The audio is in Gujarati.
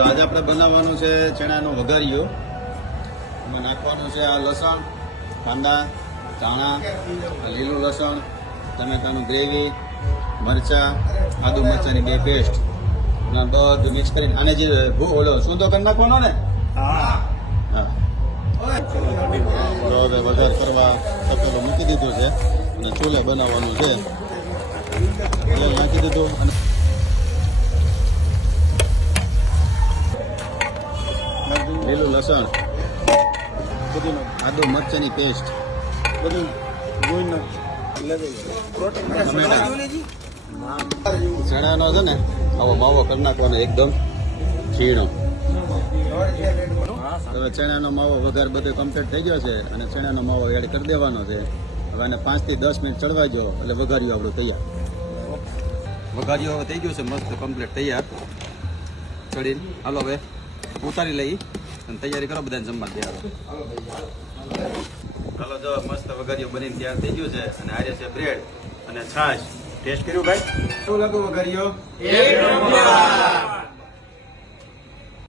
જો આજે આપણે બનાવવાનું છે ચણાનું વઘારિયું. એમાં નાખવાનું છે આ લસણ, કાંદા, ધાણા, લીલું લસણ, ટમેટાનું ગ્રેવી, મરચાં, આદુ મરચાંની 2 પેસ્ટ અને બધું મિક્સ કરીને આને જે ઓલો સૂંદો કરી નાખવાનો ને. હા. તો હવે વઘાર કરવા તપેલો મૂકી દીધું છે અને ચૂલે બનાવવાનું છે. તેલ નાખી દીધું અને લીલું લસણ, આદુ મરચાંની પેસ્ટ, બધું ચણાનો છે ને આવો માવો કરી નાખવાનો એકદમ ઝીણો. હવે ચણાનો માવો વઘાર બધો કમ્પ્લીટ થઈ ગયો છે અને ચણાનો માવો એડ કરી દેવાનો છે. હવે એને 5 થી 10 મિનિટ ચડવા જો એટલે વઘારિયું આપણું તૈયાર. વઘારિયું હવે થઈ ગયું છે મસ્ત કમ્પ્લીટ તૈયાર. ચડીને હાલો હવે ઉતારી લઈ અને તૈયારી કરો બધાને જમવા તૈયાર. હાલો જો મસ્ત વઘારિયું બનીને તૈયાર થઈ ગયું છે અને આરે છે બ્રેડ અને છાશ. ટેસ્ટ કર્યું ભાઈ? શું લાગ્યું વઘારિયું?